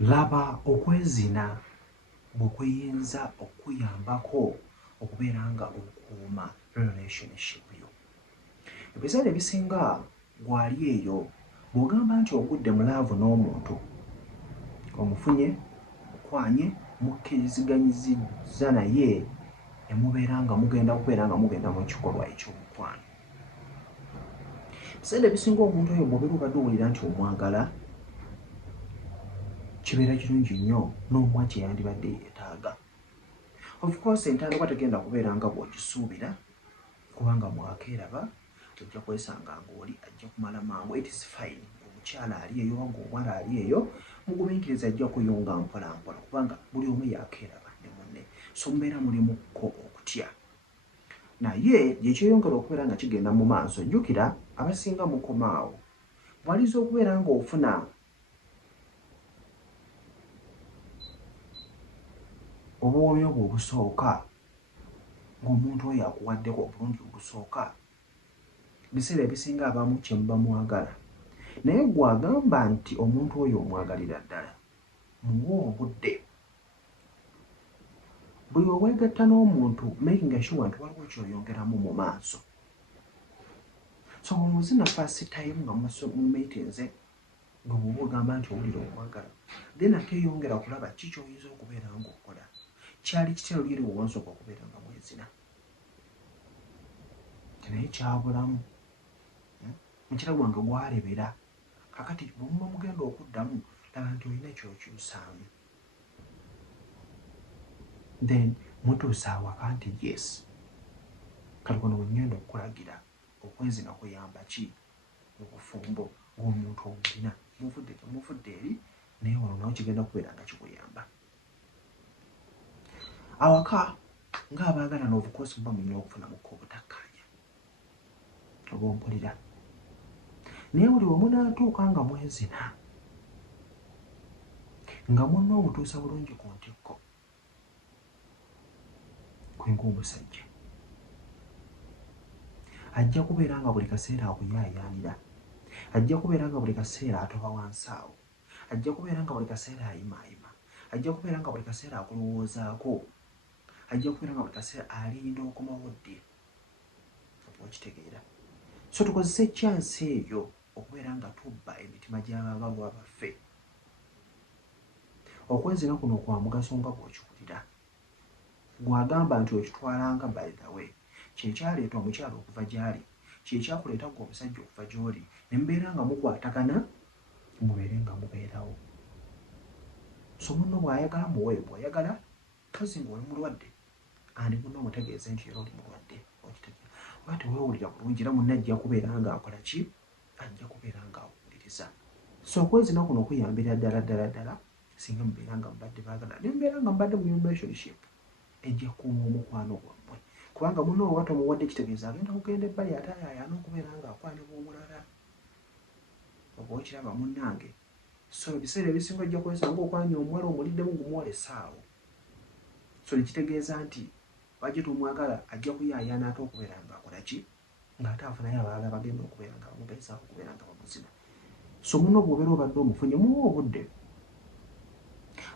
laba okwezina bwe kuyinza okuyambako okubeera nga okuuma relationship yo. Ebiseera ebisinga gwali eyo bw'ogamba nti ogudde mu laavu n'omuntu omufunye mukwanye mukkiriziganyiza naye ne mubeera nga mugenda mu kikolwa eky'omukwano. Ebiseera ebisinga omuntu oyo bw'obeera obadde owulira nti omwagala kibeera kirungi nnyo n'omuwa kye yandibadde yeetaaga. Of course entandikwa tegenda kubeera nga bw'okisuubira kubanga mwakeeraba ojja kwesanga ng'oli ajja kumala mangu. It is fine. Omukyala ali eyo wanga omuwala ali eyo mugumiikiriza ajja kuyunga mpola mpola kubanga buli omu yakeeraba ne munne, so mubeera mulimukko okutya. Naye gyekyeyongera okubeera nga kigenda mu maaso, jjukira abasinga mukomaawo bwaliza okubeera ng'ofuna obuwomi obwo obusooka ng'omuntu oyo akuwaddeko obulungi obusooka, biseera ebisinga abamu kye muba mwagala. Naye gwagamba nti omuntu oyo omwagalira ddala, muwe obudde. Buli obwegatta n'omuntu making sure nti waliwo ky'oyongeramu mu maaso. So muzina first time nga mu meetings nga bw'oba ogamba nti owulira omwagala, then ate yongera kulaba ki ky'oyinza okubeera ng'okola. Kyali kitero liri wansooka okubeera nga mwezina. Naye kyabulamu mukira gwange gwalebera kakati bw'omuba mugenda okuddamu laba nti olina ky'okyusaamu, then mutuusa awaka nti yes kati kuno bwe ngenda okukulagira okwezina kuyamba ki mu bufumbo ng'omuntu omulina muvudde eri naye wano nawo kigenda kubeera nga kikuyamba. Awaka ng'abaagalana of course muba mulina okufunamukko obutakkaanya obw'ompulira. Naye buli we munaatuuka nga mwezina nga munno omutuusa bulungi ku ntikko kwenga omusajja ajja kubeera nga buli kaseera akuyaayaanira, ajja kubeera nga buli kaseera atoba wansi awo, ajja kubeera nga buli kaseera ayimaayima, ajja kubeera nga buli kaseera akulowoozaako, ajja kubeera nga buli kaseera alinda okomawo ddi. Oba okitegeera? So tukozese chance eyo okubeera nga tubba emitima gy'ababalwa baffe. Okwezina kuno kwa mugaso nga bw'okiwulira. Gwagamba nti okitwalanga by the way kyekyaleeta omukyala okuva gy'ali, kyekyakuleeta gwe omusajja okuva gy'oli, ne mubeera nga mukwatagana mubeere nga mubeerawo. So munno bw'ayagala muwe, bw'ayagala kazi ng'oli mulwadde andi munno omutegeeze nti era oli mulwadde. Okitegeera? Oba teweewulira bulungi era munno ajja kubeera ng'akola ki? Ajja kubeera ng'awuliriza. So okwezina kuno kuyambira ddala singa mubeera nga mubadde baagala ne mubeera nga mubadde mu relationship ejja kukuuma omukwano gwammwe, kubanga munno oba tomuwadde kitegeeza agenda kugenda ebbali ate ayaayaana okubeera ng'akwanibwa omulala. Oba okiraba munnange? So ebiseera ebisinga ojja kwesanga okwanya omuwala omuliddemu gumuwala essaawo. So nekitegeeza nti wajja tomwagala ajja kuyaayaana ate okubeera ng'akola ki? Ng'ate afunayo abalala bagenda okubeera nga bamugezaako okubeera nga bamuzina. So munno bw'obeera obadde omufunye muwe obudde.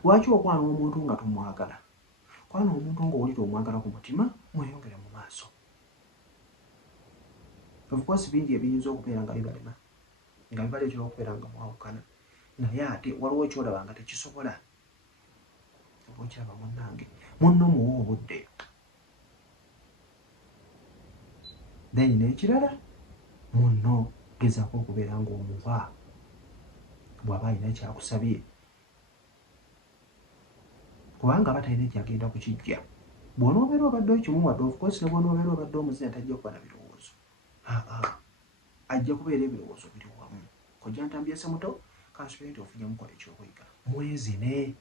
Lwaki okwana omuntu nga tomwagala? Kwana omuntu ng'owulira omwagala ku mutima mweyongere mu maaso. Of course bingi ebiyinza okubeera nga bibalema nga bibaleetera okubeera nga mwawukana, naye ate waliwo kyolaba nga tekisobola. Oba okiraba munnange? Munno muwe obudde. Then n'ekirala munno gezaako okubeera ng'omuwa bw'aba alina kyakusabye, kubanga aba talina kyagenda kukijja. Bw'onoobeera obadde okimuwadde, of course ne bw'onoobeera obadde omuzina tajja kuba na birowoozo. Ajja kubeera ebirowoozo biri wamu. Kojja ntambye se muto kansubire nti ofunye mukola ekyokuyiga. Mwezine.